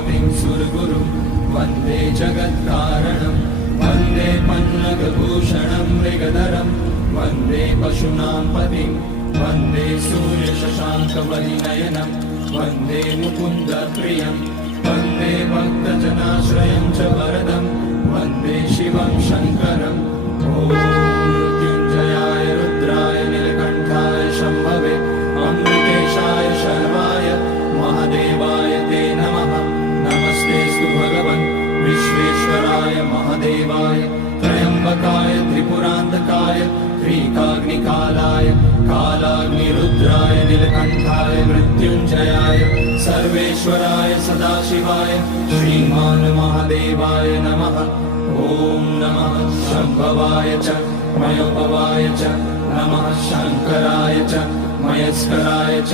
उमापतिं सुरगुरुं वन्दे जगत्कारणं वन्दे पन्नगभूषणं मृगधरं वन्दे पशूनां पतिं वन्दे सूर्यशशाङ्कवलिनयनं वन्दे मुकुन्दप्रियं वन्दे भक्तजनाश्रयं च वरदं महादेवाय त्र्यम्बकाय त्रिपुरान्तकाय त्रिकाग्निकालाय कालाग्निरुद्राय नीलकण्ठाय मृत्युञ्जयाय सर्वेश्वराय, सदाशिवाय, श्रीमान् महादेवाय नमः। ॐ नमः। शम्भवाय च, मयोपवाय च, नमः। शङ्कराय च, मयस्कराय च